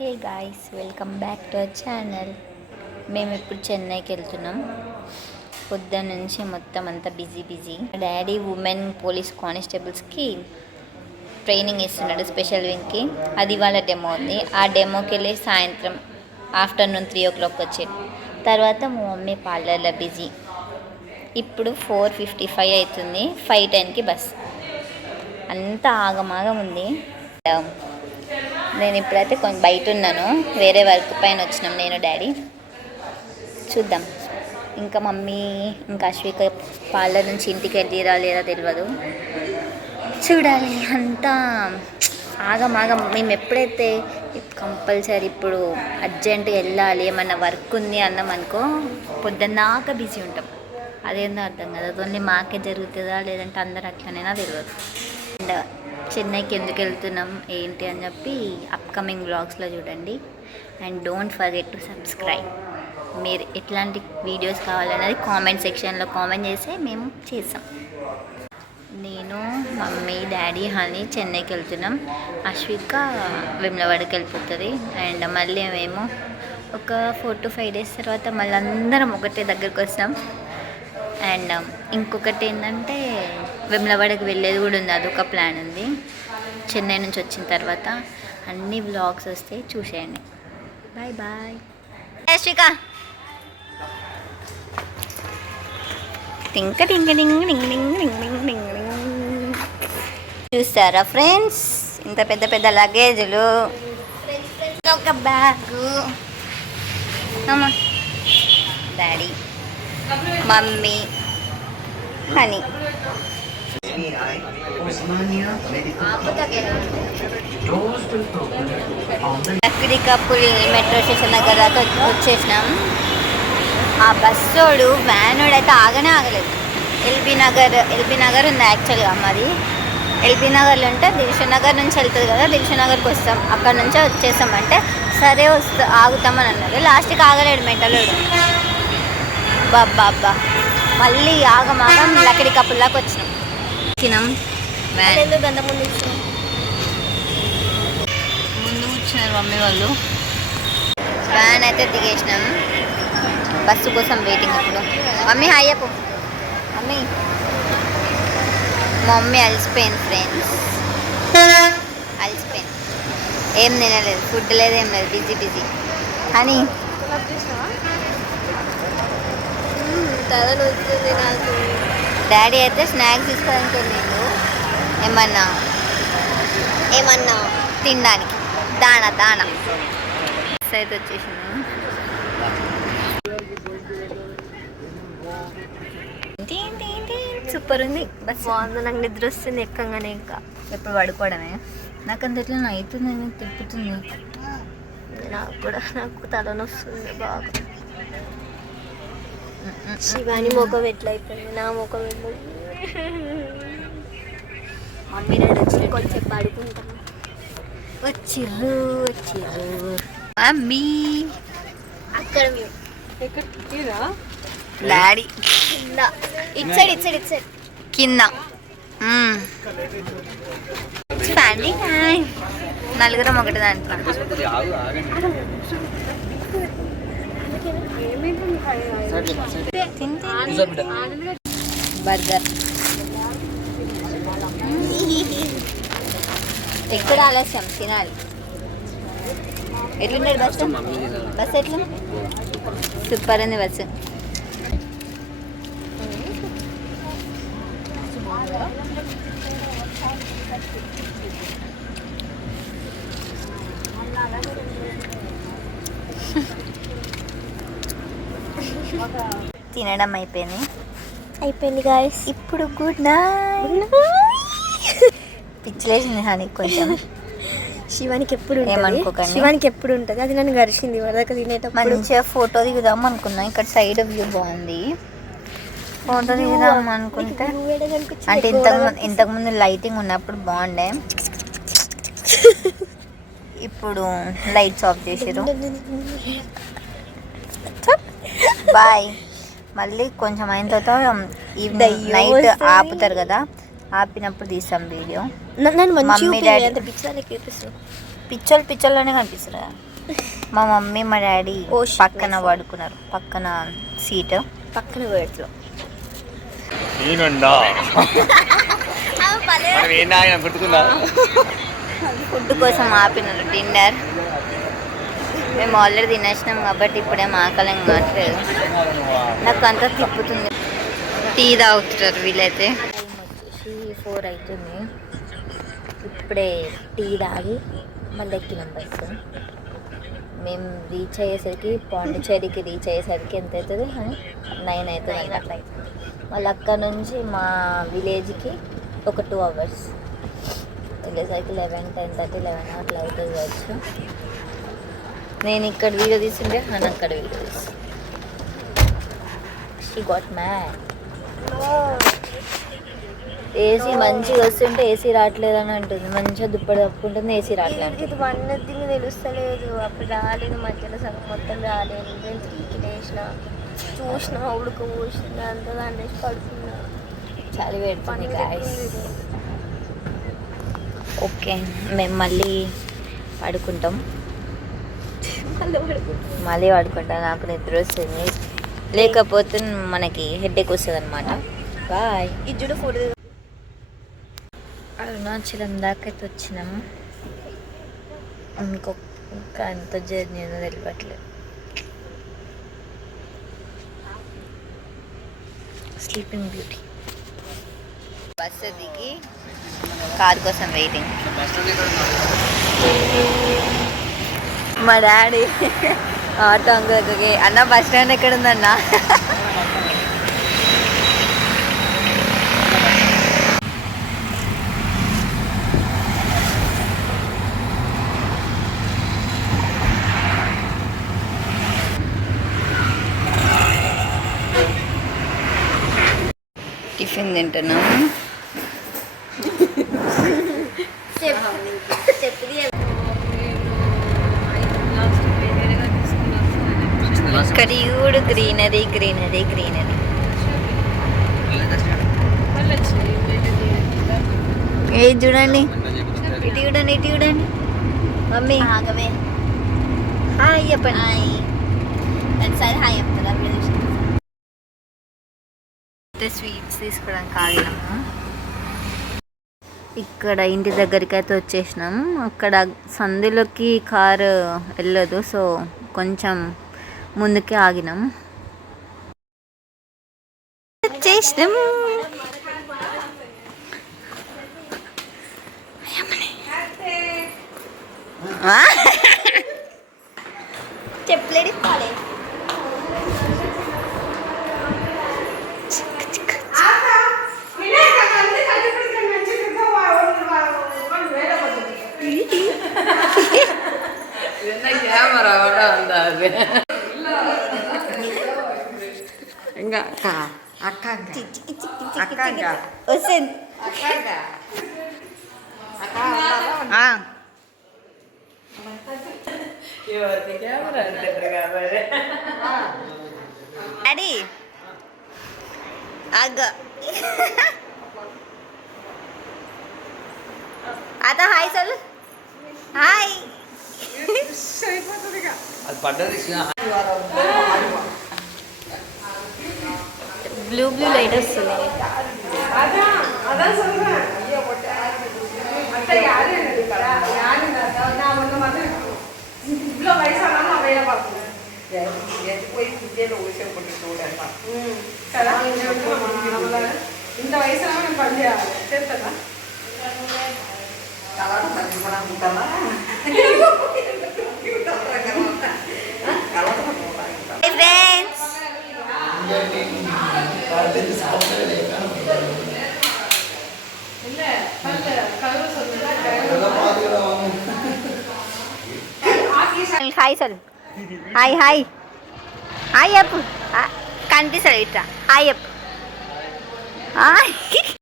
Hey guys, welcome back to our channel. మేము ఇప్పుడు చెన్నైకి వెళ్తున్నాం. పొద్దున్న నుంచి మొత్తం అంతా బిజీ. డాడీ ఉమెన్ పోలీస్ కానిస్టేబుల్స్కి ట్రైనింగ్ ఇస్తున్నాడు స్పెషల్ వింగ్కి. అది వాళ్ళ డెమో ఉంది. ఆ డెమోకి వెళ్ళి సాయంత్రం ఆఫ్టర్నూన్ 3 o'clock వచ్చేది. తర్వాత మా మమ్మీ పార్లర్లో బిజీ. ఇప్పుడు 4:55 అవుతుంది. 5:10కి బస్. అంతా ఆగమాగం ఉంది. నేను ఇప్పుడైతే కొంచెం బయట ఉన్నాను. వేరే వర్క్ పైన వచ్చినాం నేను డాడీ. చూద్దాం. ఇంకా మమ్మీ ఇంకా అశ్విక పార్లర్ నుంచి ఇంటికి వెళ్ళిరా లేదా తెలియదు. చూడాలి. అంతా ఆగమాగం. మేము ఎప్పుడైతే కంపల్సరీ ఇప్పుడు అర్జెంటుగా వెళ్ళాలి, ఏమన్నా వర్క్ ఉంది అన్నాం అనుకో, పొద్దున్నాక బిజీ ఉంటాం. అదేందో అర్థం కదా. అది ఓన్లీ మాకే జరుగుతుందా లేదంటే అందరు అట్లనైనా తెలియదు. అండ్ చెన్నైకి ఎందుకు వెళ్తున్నాం ఏంటి అని చెప్పి అప్కమింగ్ వ్లాగ్స్లో చూడండి. And don't forget to subscribe. మీరు ఎట్లాంటి వీడియోస్ కావాలన్నది కామెంట్ సెక్షన్లో కామెంట్ చేస్తే మేము చేస్తాం. నేను మమ్మీ డాడీ హనీ చెన్నైకి వెళ్తున్నాం. అశ్విక వేములవాడకి వెళ్ళిపోతుంది. అండ్ మళ్ళీ మేము ఒక 4 to 5 days తర్వాత మళ్ళీ అందరం ఒకటే దగ్గరికి వస్తాం. అండ్ ఇంకొకటి ఏంటంటే వేములవాడకి వెళ్ళేది కూడా ఉంది. అదొక ప్లాన్ ఉంది. చెన్నై నుంచి వచ్చిన తర్వాత అన్ని వ్లాగ్స్ వస్తే చూసేయండి. Bye bye. శ్రీక టింక టింక టింగ్ టింగ్ టింగ్ టింగ్ టింగ్ టింగ్ టింగ్. చూస్తారా ఫ్రెండ్స్, ఇంత పెద్ద పెద్ద లగేజులు, ఒక బ్యాగు. అమ్మా, daddy, mummy, honey. Lakdikapul metro station దగ్గర వచ్చేసినాం. ఆ బస్సోడు వ్యానోడు అయితే ఆగలేదు. ఎల్బీ నగర్ ఉంది యాక్చువల్గా. మాది ఎల్బీ నగర్లో ఉంటే దిల్షుక్ నగర్ నుంచి వెళ్తుంది కదా, దిల్షుక్ నగర్కి వస్తాం. అక్కడ నుంచే వచ్చేసామంటే సరే ఆగుతామని అన్నారు. లాస్ట్కి ఆగలేడు మెంటలోడు. బాబ్బా మళ్ళీ ఆగమాగం లక్డికాపుల్లాకి వచ్చినాం. ముందు కూర్చున్నారు మమ్మీ వాళ్ళు. వ్యాన్ అయితే దిగేసినాం. బస్సు కోసం వెయిటింగ్. ఇప్పుడు మమ్మీ హాయ్ చెప్పు. మమ్మీ అలసిపోయింది ఫ్రెండ్స్, అలసిపోయింది. ఏం తినలేదు, ఫుడ్ లేదు, ఏం లేదు, బిజీ. కానీ డాడీ అయితే స్నాక్స్ తీసుకోవడానికి వెళ్ళిండు. ఏమన్నా తినడానికి దానా అయితే వచ్చేసింది. సూపర్ ఉంది బస్. బాగుంది. నాకు నిద్ర వస్తుంది ఎక్కగానే. ఇంకా ఎప్పుడు పడుకోవడమే. నాకు అంత ఎట్లా అవుతుంది, తిప్పుతుంది. నాకు తలనొస్తుంది బాగా. శివాని ముఖం ఎట్లా అయిపోయింది, నా ముఖం ఎట్లా. మమ్మీ డాడీ వచ్చి కొంచెం పడుకుంటాను. వచ్చిర్రు మమ్మీ. అక్కడ డాడీ ఇట్ సైడ్ కింద. ఫ్యామిలీ నలుగురం ఒకటి దాంట్లో. బర్గర్ ఎక్కడ ఆలస్యం తినాలి. ఎట్లుండేది బస్ ఎట్లా? సూపర్ ఉంది బస్సు. తినడం అయిపోయింది గాయ్స్. ఇప్పుడు గుడ్ నైట్. పిచ్చిలేసింది హనీ కొంచెం. శివానికి ఎప్పుడు ఏమనుకోకండి, శివానికి ఎప్పుడు ఉంటుంది. అది నన్ను గరిచింది వరదాకా తినేటప్పుడు. మంచిగా ఫోటో దిగుదాం అనుకున్నా. ఇక్కడ సైడ్ వ్యూ బాగుంది. ఫోటో దిగుదాం అనుకుంటే అంటే ఇంతకుముందు లైటింగ్ ఉన్నప్పుడు బాగుండే. ఇప్పుడు లైట్స్ ఆఫ్ చేసారు. బాయ్. మళ్ళీ కొంచెం అయిన తర్వాత ఈవినింగ్ నైట్ ఆపుతారు కదా, ఆపినప్పుడు తీసాం వీడియో. మమ్మీ డాడీ పిచ్చోళ్ళనే కనిపిస్తారు కదా. మా మమ్మీ మా డాడీ పక్కన పడుకున్నారు, పక్కన సీట్ పక్కన బెడ్లో. ఫుడ్ కోసం ఆపినారు డిన్నర్. మేము ఆల్రెడీ తినేసినాం కాబట్టి ఇప్పుడేం ఆకలేం కావట్లేదు. నాకు అంతా తిప్పుతుంది. టీ తాగుతున్నారు వీళ్ళైతే. టైం వచ్చేసి 4 అవుతుంది. ఇప్పుడే టీ తాగి మళ్ళీ ఎక్కినాం బస్సు. మేము రీచ్ అయ్యేసరికి పాండిచ్చేరికి రీచ్ అయ్యేసరికి ఎంత అవుతుంది? 9 అవుతుంది అట్లా. మళ్ళీ అక్కడ నుంచి మా విలేజ్కి ఒక 2 hours. వెళ్ళేసరికి 11, 10:30, 11 అట్లా అవుతుంది కావచ్చు. నేను ఇక్కడ వీడియో తీసుంటే అక్కడ వీడియో తీసు. She got mad. ఏసీ మంచిగా వస్తుంటే ఏసీ రావట్లేదని అంటుంది. మంచిగా దుప్పటి తప్పుకుంటుంది, ఏసీ రావట్లేదు. ఇది వన్నది తెలుస్తలేదు. అప్పుడు రాలేదు, మధ్యలో సగం మొత్తం రాలేదు. నేను 3కి లేచిన చూసిన ఉడక పోసింది అంతా దాన్ని పడుతున్నా. చలి పెడుతుంది గాయస్. ఓకే, మేము మళ్ళీ పడుకుంటాం. మళ్ళీ పడుకుంటాం. నాకు నిద్ర వస్తుంది, లేకపోతే మనకి హెడ్ఏక్ వస్తుంది అనమాట. బాయ్. ఇజ్జుడు ఫోటో అరుణాచలం దాకా అయితే వచ్చినాము. ఇంకా ఎంత జర్నీ ఉందో తెలియట్లేదు. Sleeping beauty. బస్సు దిగి కార్ కోసం వెయిటింగ్. మా డాడీ ఆటో అంకుల్కి అన్న బస్ స్టాండ్ ఎక్కడ ఉందన్నా? టిఫిన్ తింటున్నాం. ఇక్కడ కూడా గ్రీనరీ గ్రీనరీ గ్రీనరీ. ఏ చూడండి, ఇటు చూడండి, ఇటు చూడండి. మమ్మీ ఆగవే. హాయ్ చెప్పండి. హాయ్ చెప్తారా? స్వీట్స్ తీసుకోవడానికి ఆగినాము. ఇక్కడ ఇంటి దగ్గరికి అయితే వచ్చేసినాం. అక్కడ సందులోకి కారు వెళ్ళదు, సో కొంచెం ముందుకే ఆగినాం. వచ్చేసినాం. చెప్పలేడు కాలే. డాడీ ఆగ आता हाय चल हाय ब्लू ब्लू लाइट वस्तुंది ఇంత వయసులో మనం పని చేయాలి చేస్తారా? Hi sir hi hi hi అప్పు కనిపిస్తాడు ఇట్లా హాయ్ అప్పు హాయ్